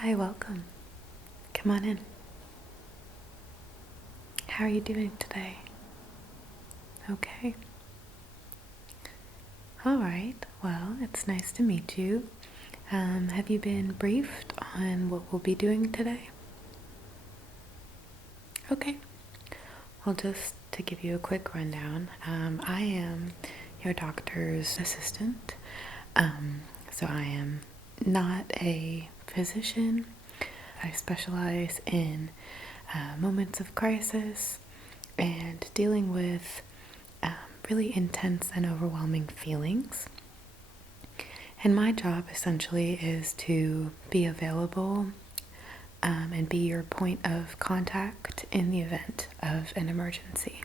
Hi, welcome. Come on in. How are you doing today? Okay. All right. Well, it's nice to meet you. Have you been briefed on what we'll be doing today? Okay. Well, just to give you a quick rundown, I am your doctor's assistant. So I am not a physician. I specialize in moments of crisis and dealing with really intense and overwhelming feelings. And my job essentially is to be available and be your point of contact in the event of an emergency.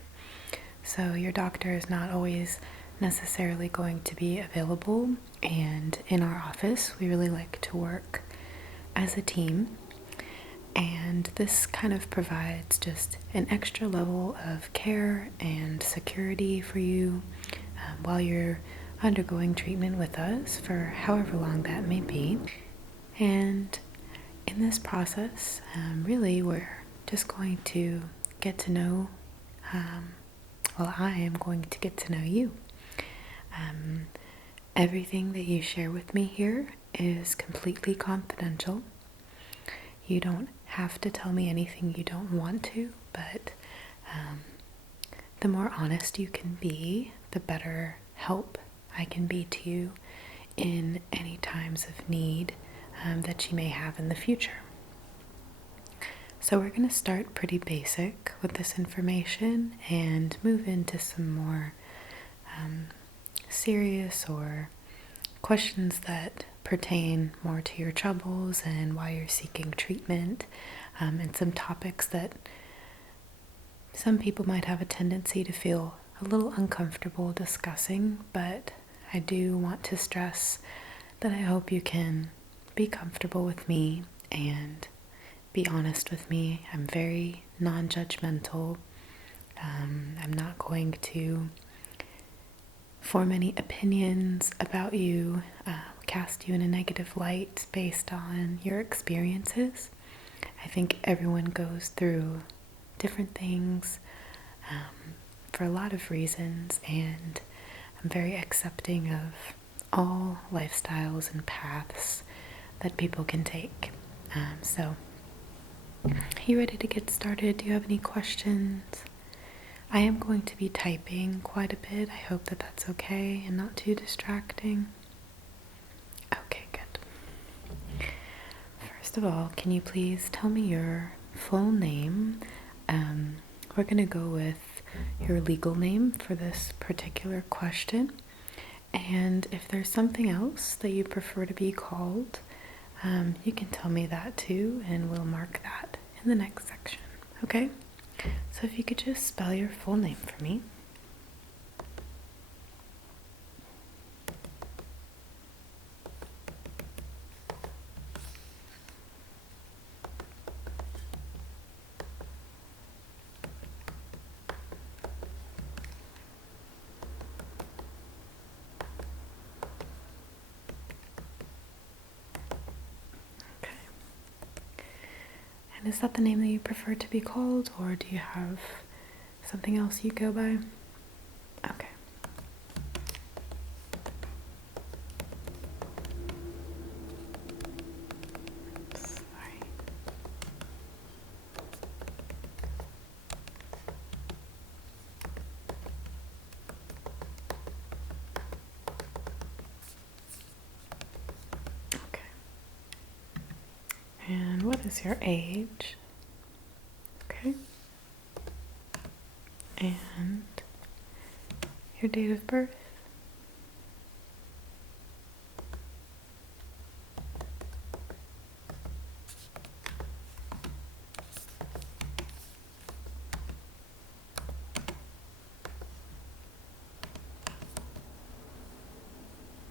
So your doctor is not always necessarily going to be available, and in our office we really like to work as a team, and this kind of provides just an extra level of care and security for you while you're undergoing treatment with us for however long that may be. And in this process, really, we're just going to get to know, I am going to get to know you. Everything that you share with me here is completely confidential. You don't have to tell me anything you don't want to, but the more honest you can be, the better help I can be to you in any times of need that you may have in the future. So we're going to start pretty basic with this information and move into some more serious or questions that pertain more to your troubles and why you're seeking treatment, and some topics that some people might have a tendency to feel a little uncomfortable discussing, but I do want to stress that I hope you can be comfortable with me and be honest with me. I'm very non-judgmental. I'm not going to form any opinions about you, cast you in a negative light based on your experiences. I think everyone goes through different things for a lot of reasons, and I'm very accepting of all lifestyles and paths that people can take. So, are you ready to get started? Do you have any questions? I am going to be typing quite a bit. I hope that that's okay and not too distracting. Okay, good. First of all, can you please tell me your full name? We're going to go with your legal name for this particular question. And if there's something else that you prefer to be called, you can tell me that too, and we'll mark that in the next section. Okay? So if you could just spell your full name for me. Okay. And is that the name that you prefer to be called, or do you have something else you go by? Okay. Sorry. Okay. And what is your age? Okay. And your date of birth?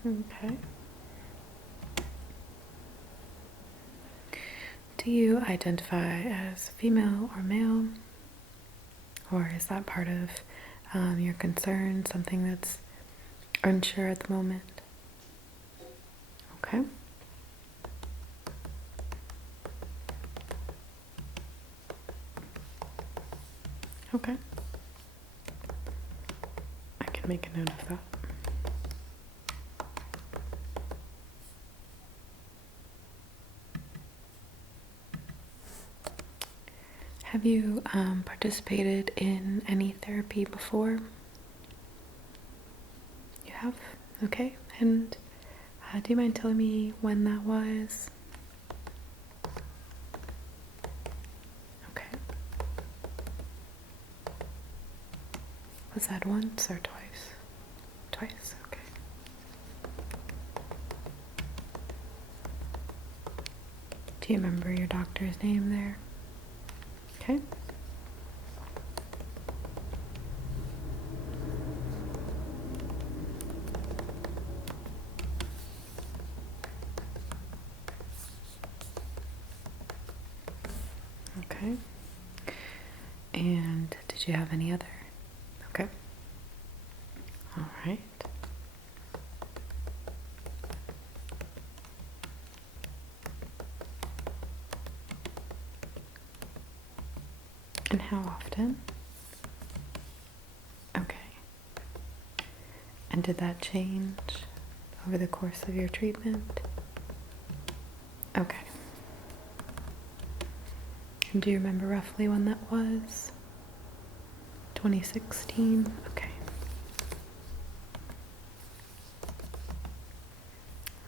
Okay. Do you identify as female or male? Or is that part of your concern, something that's unsure at the moment? Okay. Okay. I can make a note of that. Have you participated in any therapy before? You have? Okay. And do you mind telling me when that was? Okay. Was that once or twice? Twice, okay. Do you remember your doctor's name there? Okay. Okay. And did you have any other? Okay. All right. And how often? Okay. And did that change over the course of your treatment? Okay. And do you remember roughly when that was? 2016? Okay.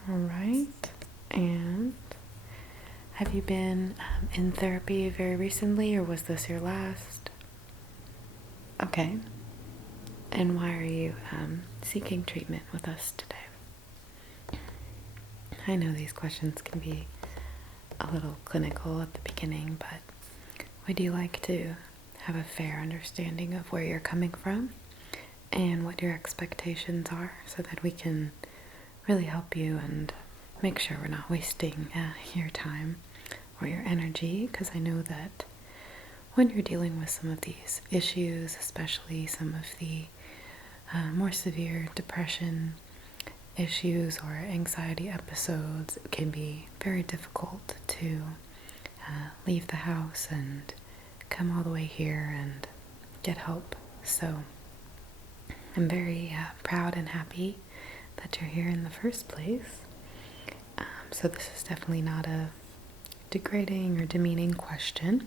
All right. And have you been in therapy very recently, or was this your last? Okay. And why are you seeking treatment with us today? I know these questions can be a little clinical at the beginning, but we do like to have a fair understanding of where you're coming from and what your expectations are so that we can really help you and make sure we're not wasting your time or your energy, because I know that when you're dealing with some of these issues, especially some of the more severe depression issues or anxiety episodes, it can be very difficult to leave the house and come all the way here and get help. So I'm very proud and happy that you're here in the first place. So this is definitely not a degrading or demeaning question.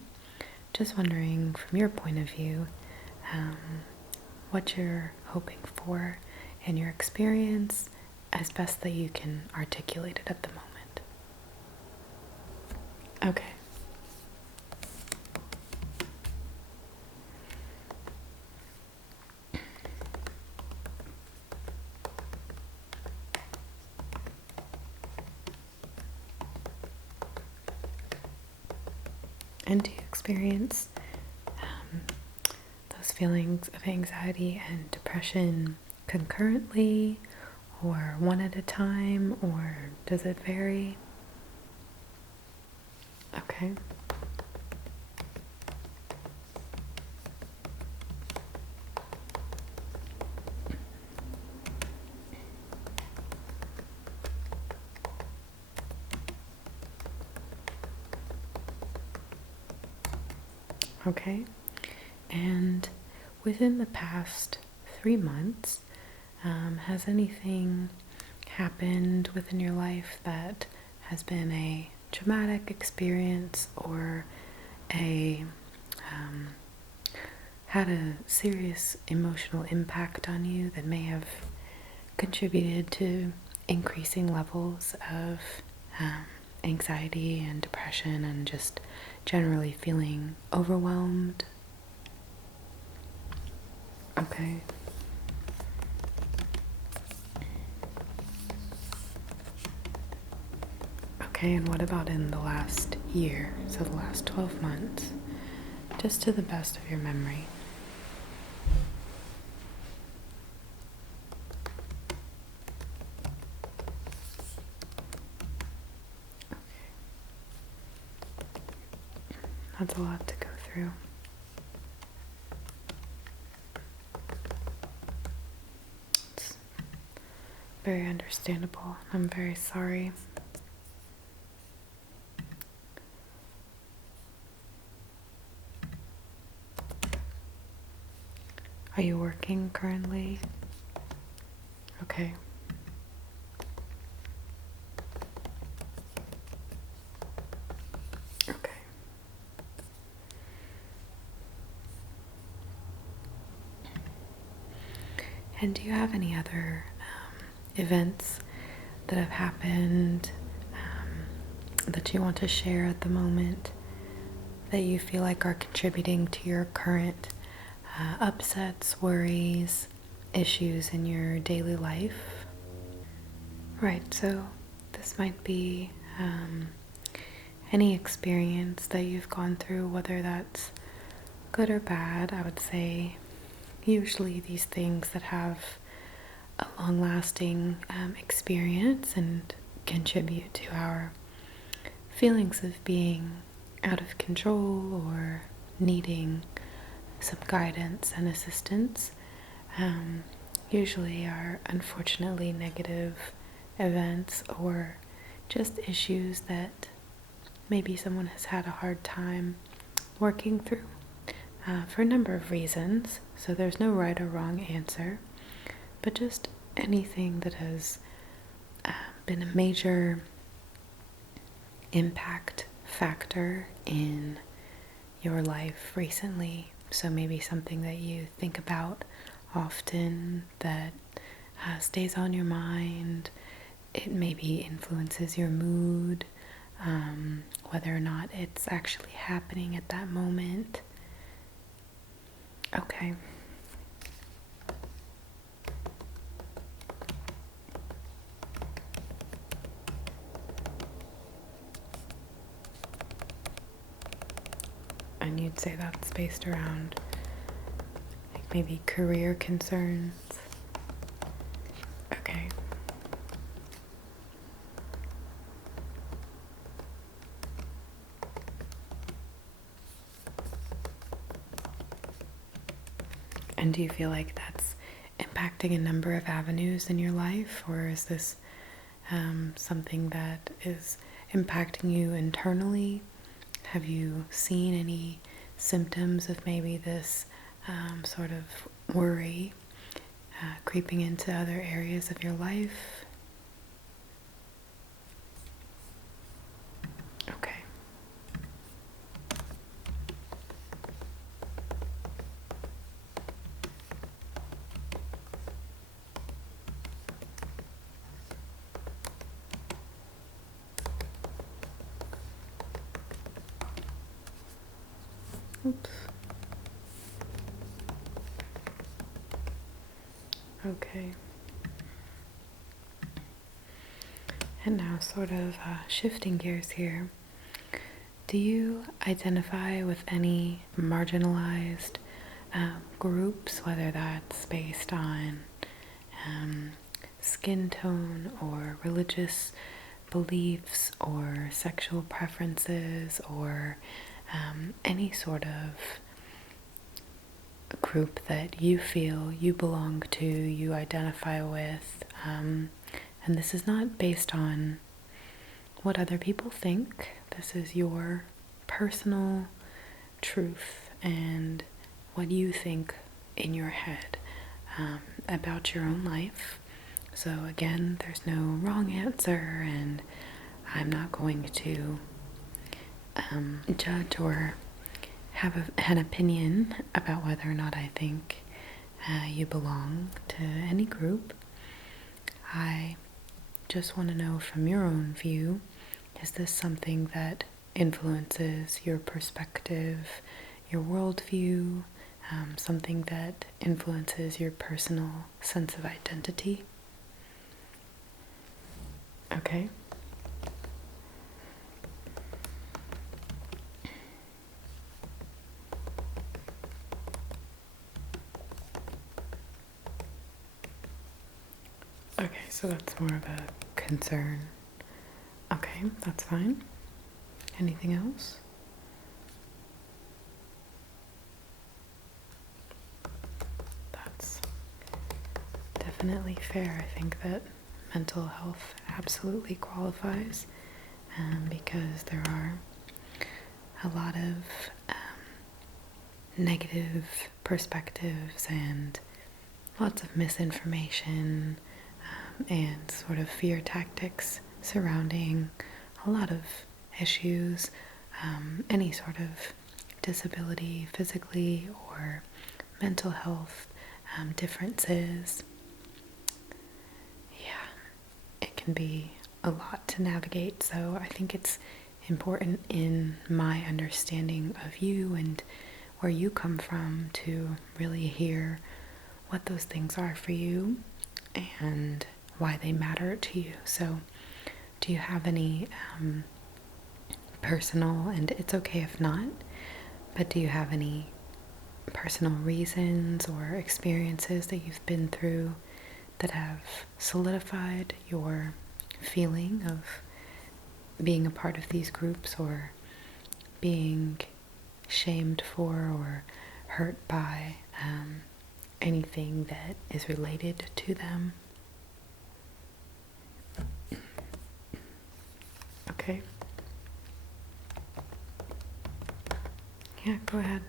Just wondering from your point of view what you're hoping for in your experience as best that you can articulate it at the moment. Okay. And do you experience those feelings of anxiety and depression concurrently, or one at a time, or does it vary? Okay. Okay. And within the past 3 months, has anything happened within your life that has been a traumatic experience or a had a serious emotional impact on you that may have contributed to increasing levels of anxiety and depression and just generally feeling overwhelmed? Okay. Okay, and what about in the last year, so the last 12 months, just to the best of your memory? That's a lot to go through. It's very understandable. I'm very sorry. Are you working currently? Okay. Okay. And do you have any other events that have happened that you want to share at the moment that you feel like are contributing to your current upsets, worries, issues in your daily life? Right, so this might be any experience that you've gone through, whether that's good or bad. I would say usually these things that have a long-lasting experience and contribute to our feelings of being out of control or needing some guidance and assistance, usually are unfortunately negative events or just issues that maybe someone has had a hard time working through for a number of reasons. So there's no right or wrong answer, but just anything that has been a major impact factor in your life recently. So maybe something that you think about often that stays on your mind. It maybe influences your mood, whether or not it's actually happening at that moment. Okay. And you'd say that's based around like maybe career concerns. Okay. And do you feel like that's impacting a number of avenues in your life, or is this something that is impacting you internally? Have you seen any symptoms of maybe this sort of worry creeping into other areas of your life? Okay. Oops. Okay. And now, sort of shifting gears here, do you identify with any marginalized groups, whether that's based on skin tone or religious beliefs or sexual preferences or any sort of group that you feel you belong to, you identify with? And this is not based on what other people think. This is your personal truth and what you think in your head about your own life. So again, there's no wrong answer, and I'm not going to judge or have an opinion about whether or not I think you belong to any group. I just want to know from your own view, is this something that influences your perspective, your worldview, something that influences your personal sense of identity? Okay. Okay, so that's more of a concern. Okay, that's fine. Anything else? That's definitely fair. I think that mental health absolutely qualifies because there are a lot of negative perspectives and lots of misinformation, and sort of fear tactics surrounding a lot of issues, any sort of disability, physically or mental health differences. Yeah, it can be a lot to navigate, so I think it's important in my understanding of you and where you come from to really hear what those things are for you and why they matter to you. So, do you have any personal, and it's okay if not, but do you have any personal reasons or experiences that you've been through that have solidified your feeling of being a part of these groups, or being shamed for or hurt by anything that is related to them? Okay. Yeah, go ahead.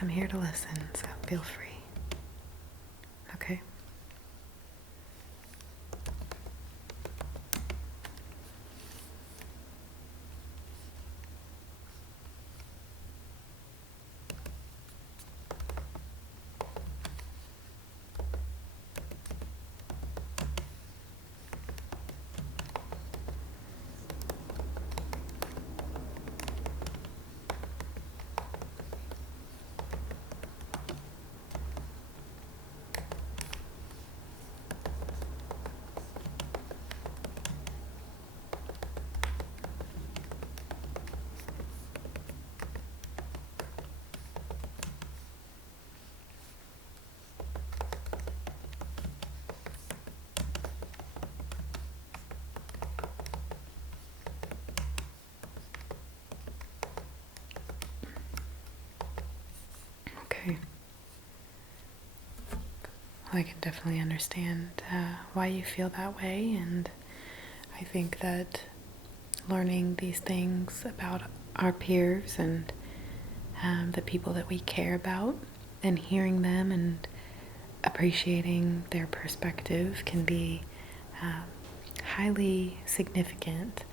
I'm here to listen, so feel free. Okay. Okay. Well, I can definitely understand why you feel that way, and I think that learning these things about our peers and the people that we care about, and hearing them and appreciating their perspective can be a highly significant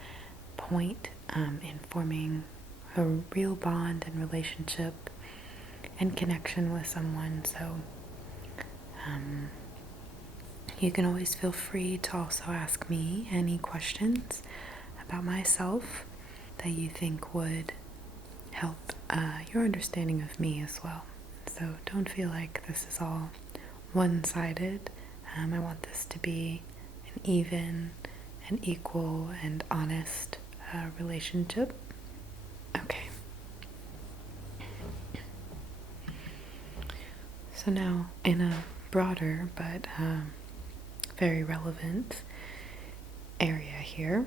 point in forming a real bond and relationship and connection with someone. So you can always feel free to also ask me any questions about myself that you think would help your understanding of me as well. So don't feel like this is all one-sided. I want this to be an even and equal and honest relationship. Okay. So now, in a broader but very relevant area here,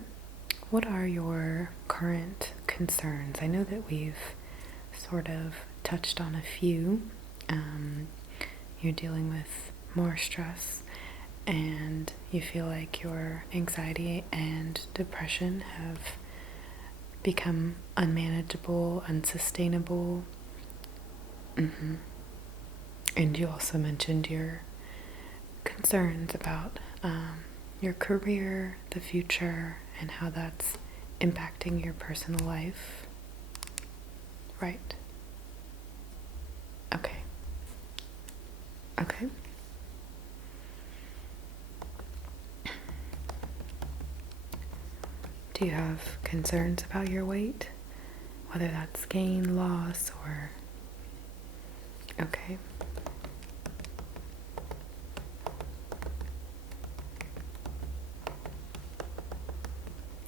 what are your current concerns? I know that we've sort of touched on a few. You're dealing with more stress, and you feel like your anxiety and depression have become unmanageable, unsustainable. And you also mentioned your concerns about your career, the future, and how that's impacting your personal life. Right. Okay. Okay. Do you have concerns about your weight? Whether that's gain, loss, or... Okay.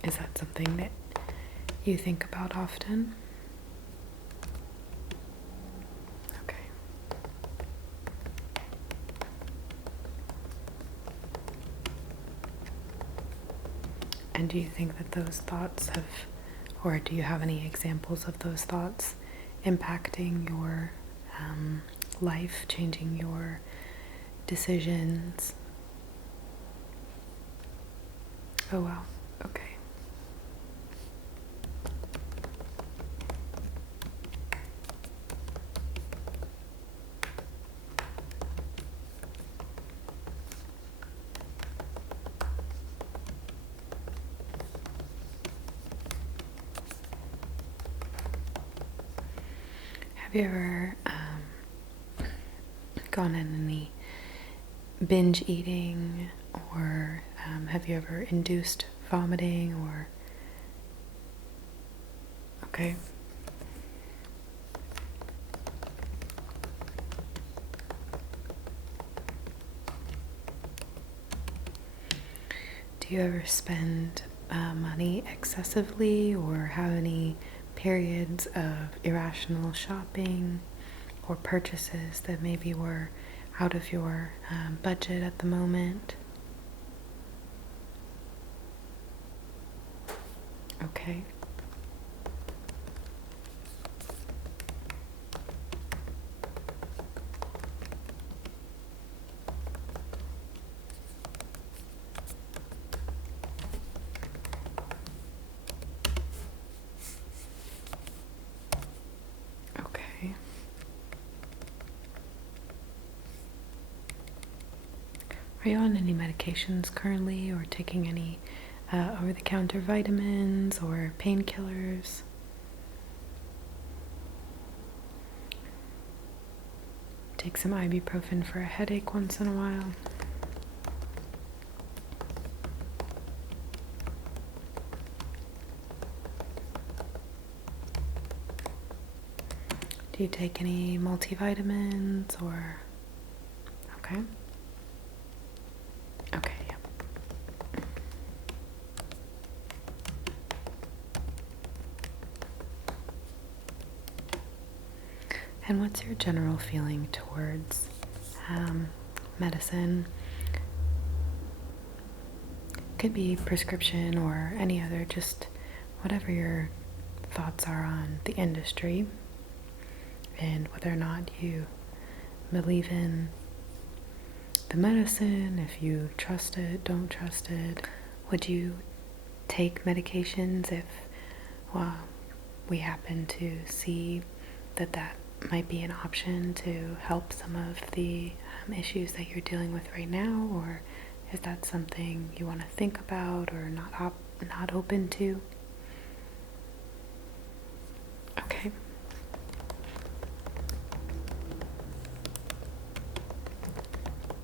Is that something that you think about often? Okay. And do you think that those thoughts have, or do you have any examples of those thoughts impacting your life, changing your decisions? Oh wow, okay. you ever gone on any binge eating, or have you ever induced vomiting, or okay. Do you ever spend money excessively, or have any periods of irrational shopping or purchases that maybe were out of your budget at the moment? Okay. Okay. Are you on any medications currently, or taking any over-the-counter vitamins or painkillers? Take some ibuprofen for a headache once in a while. Do you take any multivitamins, or okay? Okay, yeah. And what's your general feeling towards medicine? Could be prescription or any other, just whatever your thoughts are on the industry, and whether or not you believe in the medicine, if you trust it, don't trust it. Would you take medications if, well, we happen to see that might be an option to help some of the issues that you're dealing with right now? Or is that something you want to think about, or not open to? Okay.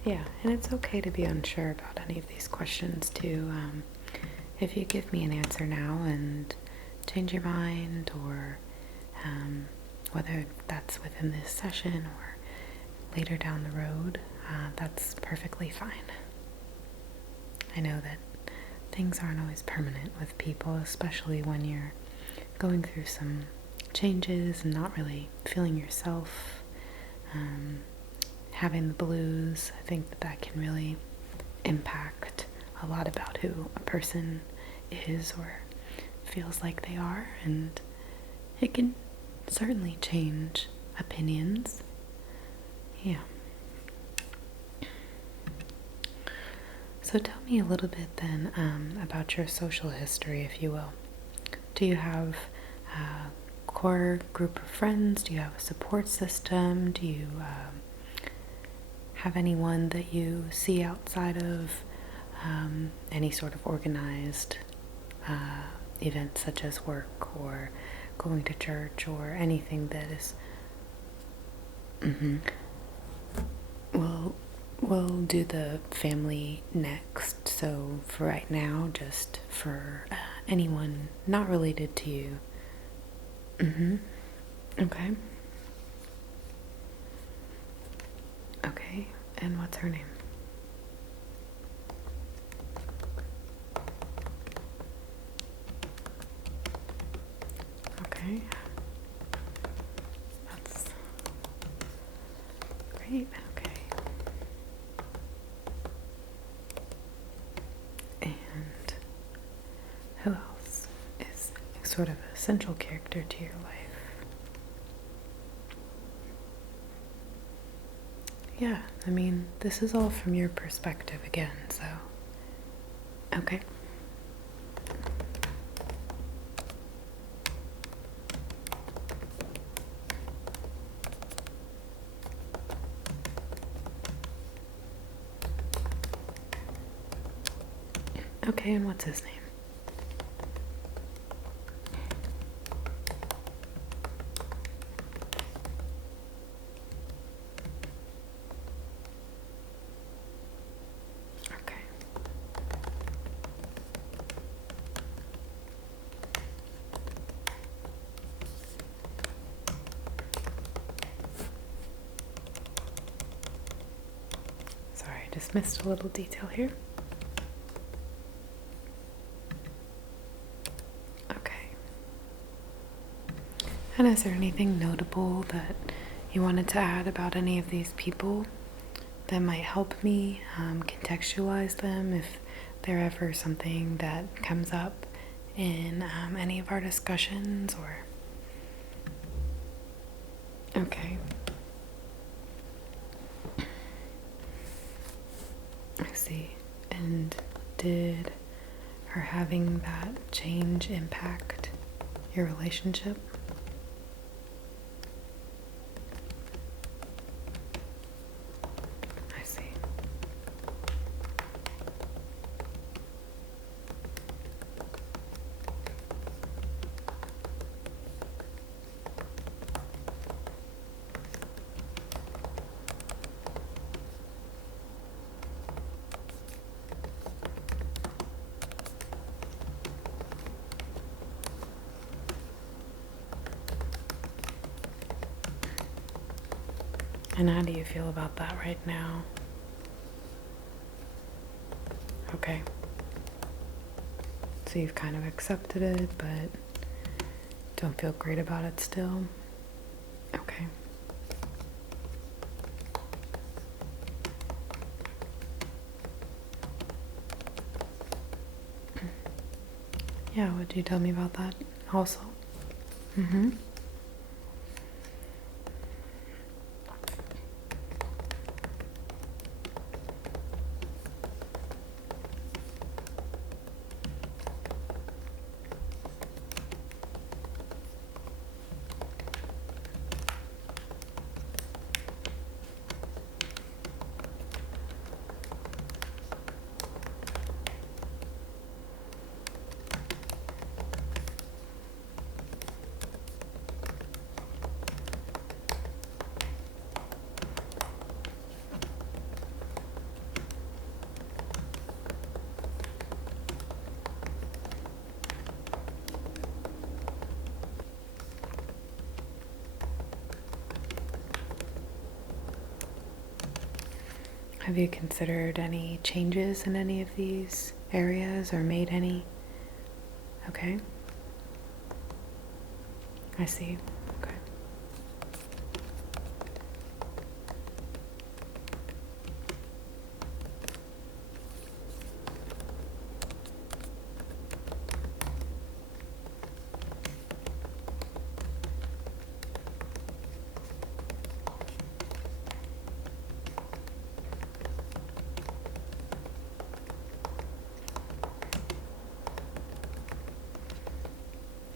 Yeah, and it's okay to be unsure about any of these questions too. If you give me an answer now and change your mind, or whether that's within this session or later down the road, that's perfectly fine. I know that things aren't always permanent with people, especially when you're going through some changes and not really feeling yourself, having the blues. I think that can really impact a lot about who a person is or feels like they are, and it can certainly change opinions. Yeah. So tell me a little bit then about your social history, if you will. Do you have a core group of friends? Do you have a support system? Do you have anyone that you see outside of any sort of organized events such as work or going to church or anything that is... We'll do the family next. So for right now, just for anyone not related to you. Okay. Okay, and what's her name? Okay. That's great. Okay. And who else is sort of a central character to your life? Yeah, I mean, this is all from your perspective again, so... Okay. Okay, and what's his name? just missed a little detail here. Okay. And is there anything notable that you wanted to add about any of these people that might help me contextualize them if they're ever something that comes up in any of our discussions? Or okay, I see. And did her having that change impact your relationship? I see. And how do you feel about that right now? Okay. So you've kind of accepted it, but don't feel great about it still? Okay. Yeah, would you tell me about that also? Mm-hmm. Have you considered any changes in any of these areas or made any? Okay. I see. Okay.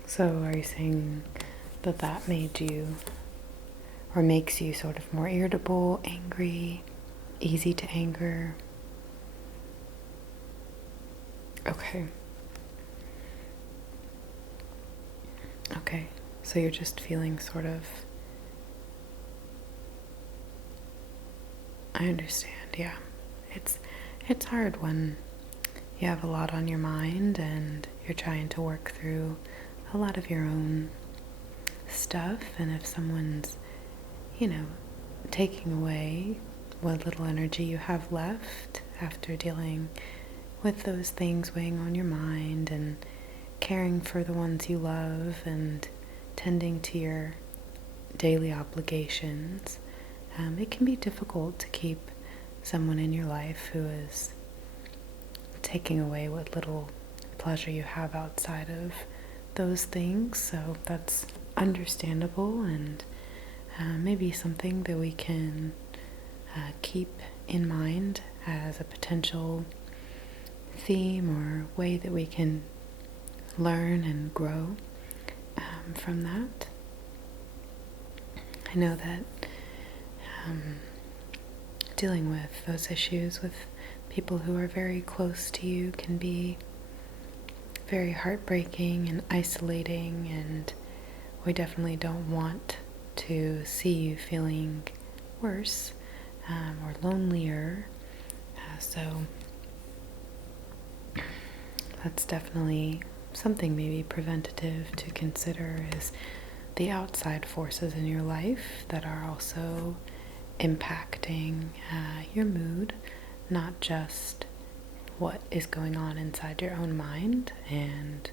So are you saying that that made you, or makes you sort of more irritable, angry, easy to anger? Okay. Okay. So you're just feeling sort of, I understand, yeah. It's hard when you have a lot on your mind and you're trying to work through a lot of your own stuff, and if someone's, taking away what little energy you have left after dealing with those things weighing on your mind and caring for the ones you love and tending to your daily obligations, it can be difficult to keep someone in your life who is taking away what little pleasure you have outside of those things. So that's understandable, and maybe something that we can keep in mind as a potential theme or way that we can learn and grow from that. I know that dealing with those issues with people who are very close to you can be very heartbreaking and isolating, and we definitely don't want to see you feeling worse or lonelier. So that's definitely something maybe preventative to consider, is the outside forces in your life that are also impacting your mood, not just what is going on inside your own mind and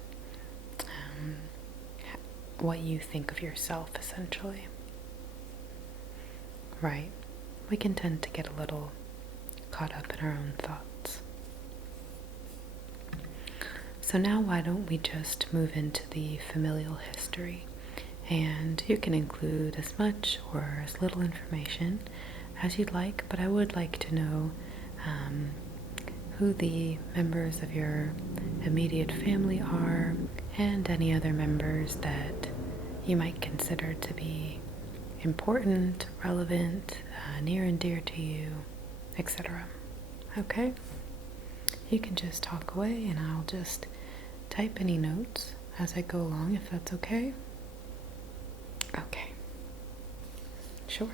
what you think of yourself, essentially. Right? We can tend to get a little caught up in our own thoughts. So now why don't we just move into the familial history, and you can include as much or as little information as you'd like, but I would like to know who the members of your immediate family are and any other members that you might consider to be important, relevant, near and dear to you, etc. Okay? You can just talk away and I'll just type any notes as I go along, if that's okay. Okay. Sure.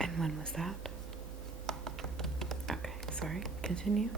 And when was that? Okay, sorry. Continue.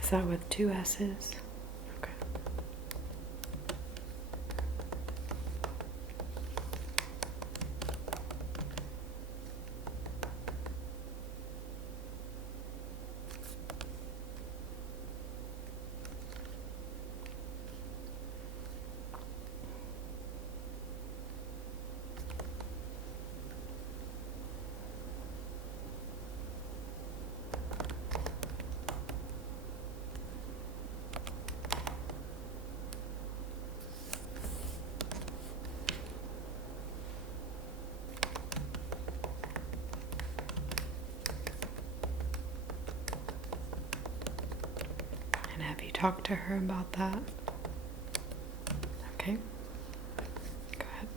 Is that with 2 S's? Okay. And have you talked to her about that? Okay. Go ahead.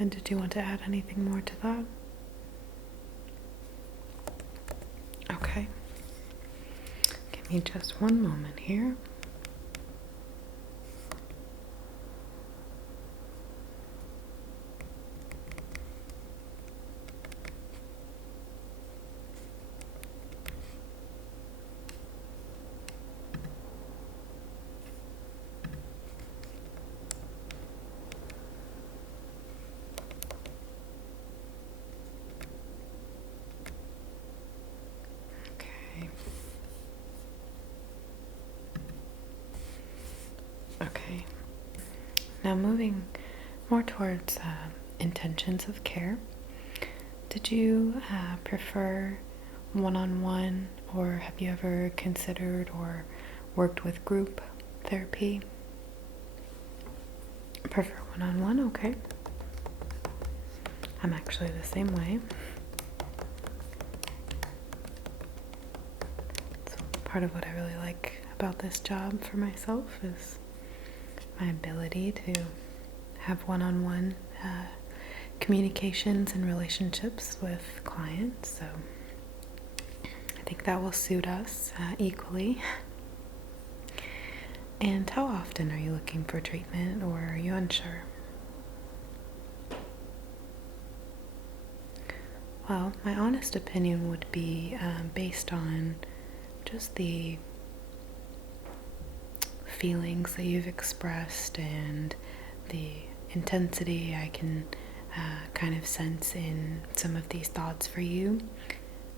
And did you want to add anything more to that? Okay. Give me just one moment here. Okay. Now moving more towards intentions of care. Did you prefer one-on-one, or have you ever considered or worked with group therapy? Prefer one-on-one? Okay. I'm actually the same way. So part of what I really like about this job for myself is my ability to have one-on-one communications and relationships with clients. So I think that will suit us equally. And how often are you looking for treatment, or are you unsure? Well, my honest opinion would be based on just the feelings that you've expressed and the intensity I can kind of sense in some of these thoughts for you.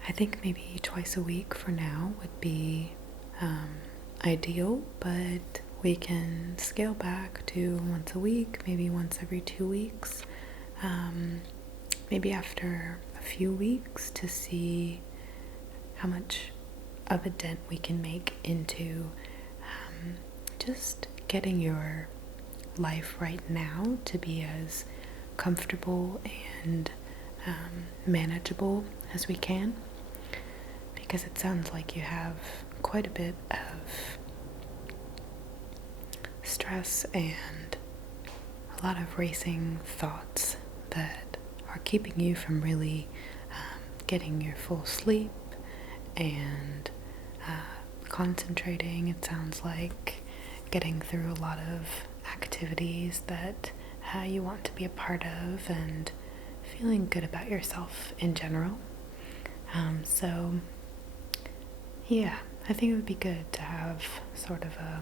I think maybe twice a week for now would be ideal, but we can scale back to once a week, maybe once every 2 weeks, maybe after a few weeks, to see how much of a dent we can make into just getting your life right now to be as comfortable and manageable as we can, because it sounds like you have quite a bit of stress and a lot of racing thoughts that are keeping you from really getting your full sleep and concentrating. It sounds like getting through a lot of activities that you want to be a part of, and feeling good about yourself in general. So yeah, I think it would be good to have sort of a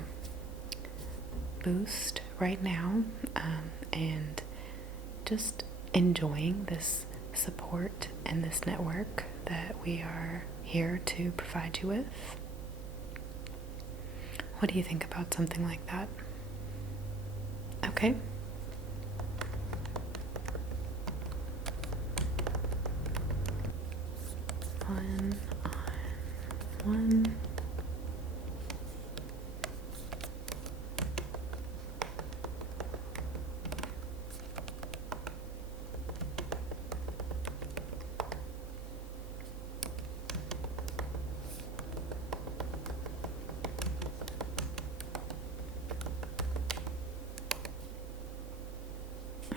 boost right now, and just enjoying this support and this network that we are here to provide you with. What do you think about something like that? Okay. One on one.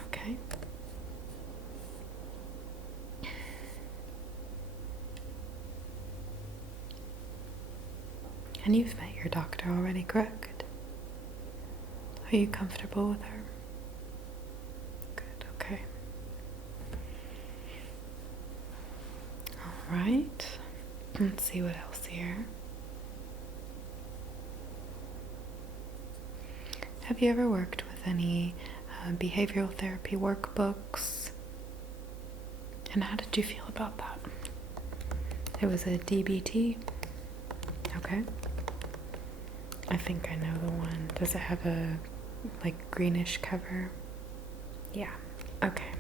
Okay. And you've met your doctor already, correct? Are you comfortable with her? Good, okay. All right. Let's see what else here. Have you ever worked with any behavioral therapy workbooks? And how did you feel about that? It was a DBT? Okay. I think I know the one. Does it have a like greenish cover? Yeah. Okay.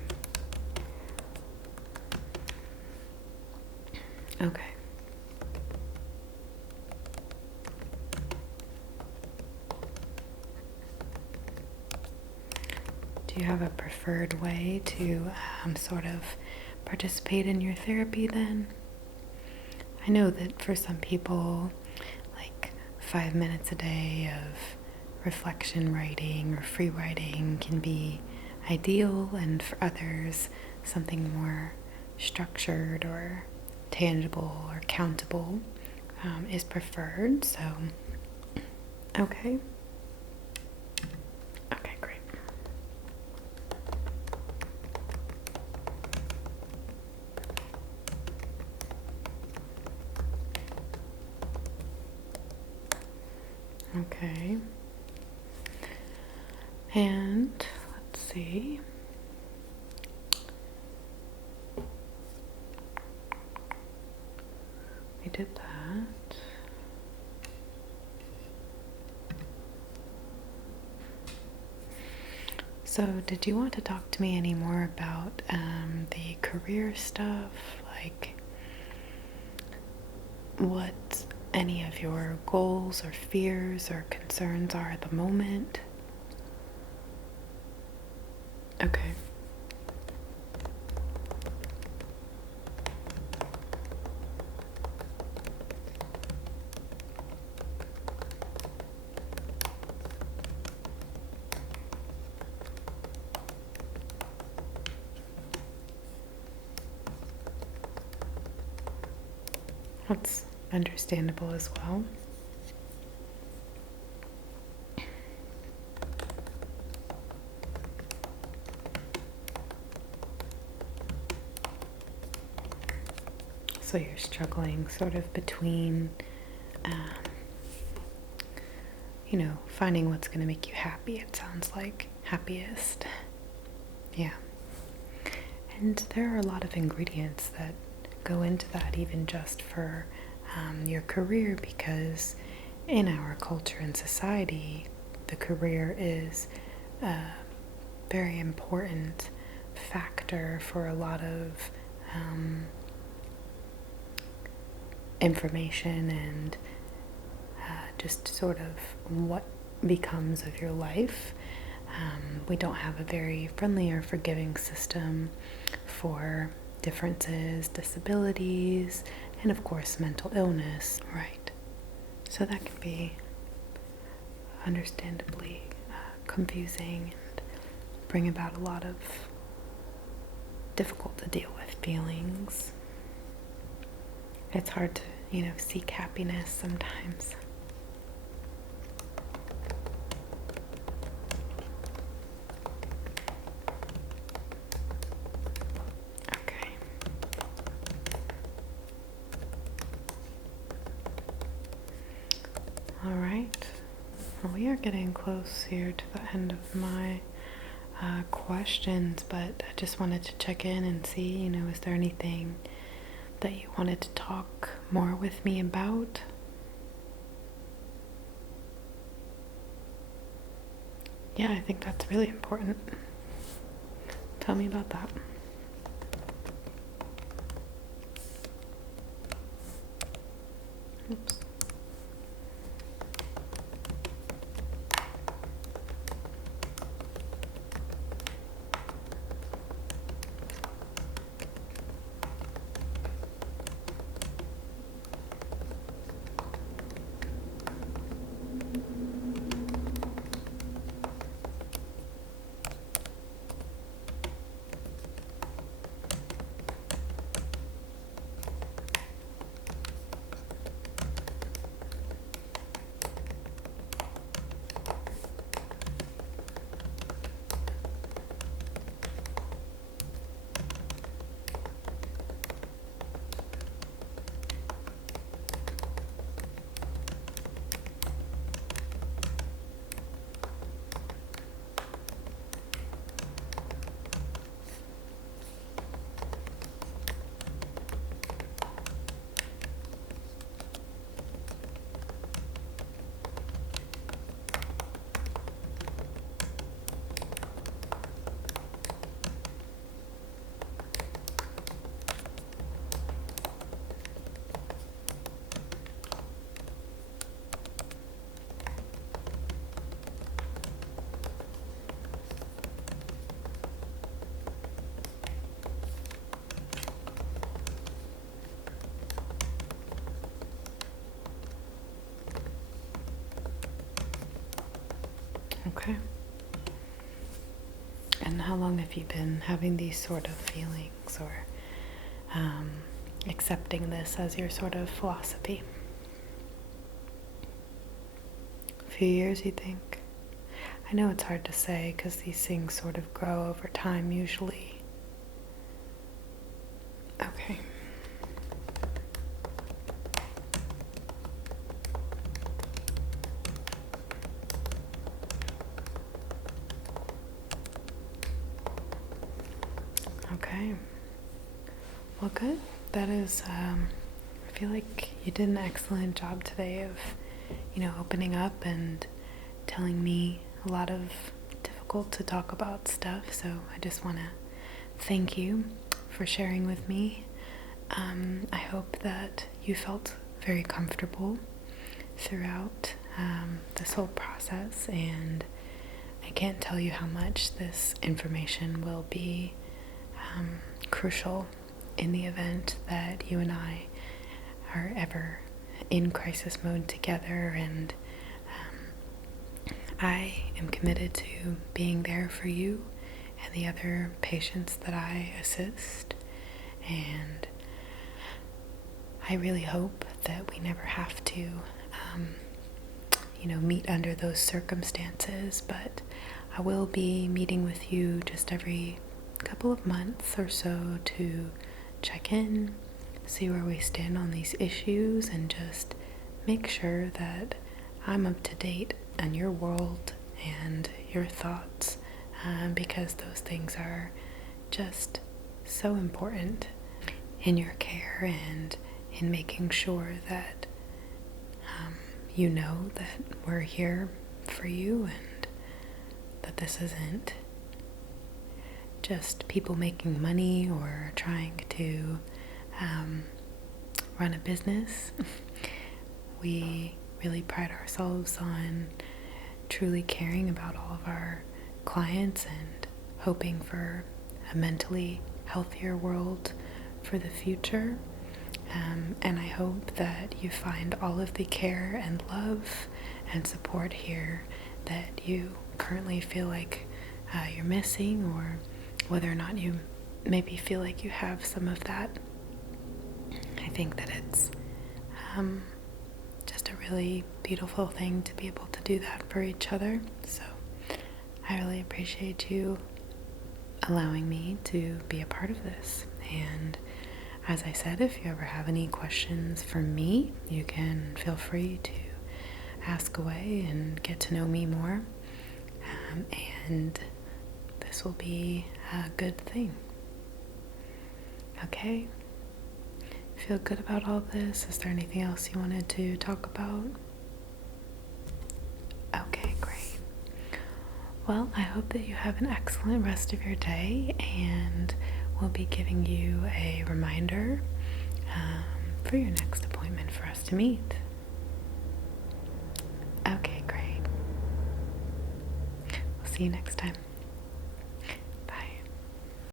Okay. Do you have a preferred way to sort of participate in your therapy then? I know that for some people, like 5 minutes a day of reflection writing or free writing can be ideal, and for others, something more structured or tangible or countable is preferred. So, okay. Okay, great. Okay. And let's see. We did that. So, did you want to talk to me any more about the career stuff? Like, what any of your goals or fears or concerns are at the moment? Okay. That's understandable as well. So you're struggling sort of between, finding what's going to make you happy, it sounds like. Happiest. Yeah. And there are a lot of ingredients that go into that, even just for your career, because in our culture and society, the career is a very important factor for a lot of information and just sort of what becomes of your life. We don't have a very friendly or forgiving system for differences, disabilities, and of course mental illness, right? So that can be understandably confusing and bring about a lot of difficult to deal with feelings. It's hard to, seek happiness sometimes. Okay. All right. Well, we are getting close here to the end of my questions, but I just wanted to check in and see, is there anything that you wanted to talk more with me about? Yeah, I think that's really important. Tell me about that. Oops. Okay. And been? How long have you been having these sort of feelings, or accepting this as your sort of philosophy? A few years, you think? I know it's hard to say because these things sort of grow over time usually. Okay. Okay. Well, good. That is, I feel like you did an excellent job today of, opening up and telling me a lot of difficult to talk about stuff. So I just want to thank you for sharing with me. I hope that you felt very comfortable throughout this whole process, and I can't tell you how much this information will be crucial in the event that you and I are ever in crisis mode together, and I am committed to being there for you and the other patients that I assist, and I really hope that we never have to meet under those circumstances, but I will be meeting with you just every couple of months or so to check in, see where we stand on these issues, and just make sure that I'm up to date on your world and your thoughts, because those things are just so important in your care and in making sure that you know that we're here for you, and that this isn't just people making money or trying to run a business. We really pride ourselves on truly caring about all of our clients and hoping for a mentally healthier world for the future. And I hope that you find all of the care and love and support here that you currently feel like you're missing, or whether or not you maybe feel like you have some of that. I think that it's just a really beautiful thing to be able to do that for each other. So I really appreciate you allowing me to be a part of this. And as I said, if you ever have any questions for me, you can feel free to ask away and get to know me more. And this will be a good thing. Okay? Feel good about all this? Is there anything else you wanted to talk about? Okay, great. Well, I hope that you have an excellent rest of your day, and we'll be giving you a reminder for your next appointment for us to meet. Okay, great. We'll see you next time.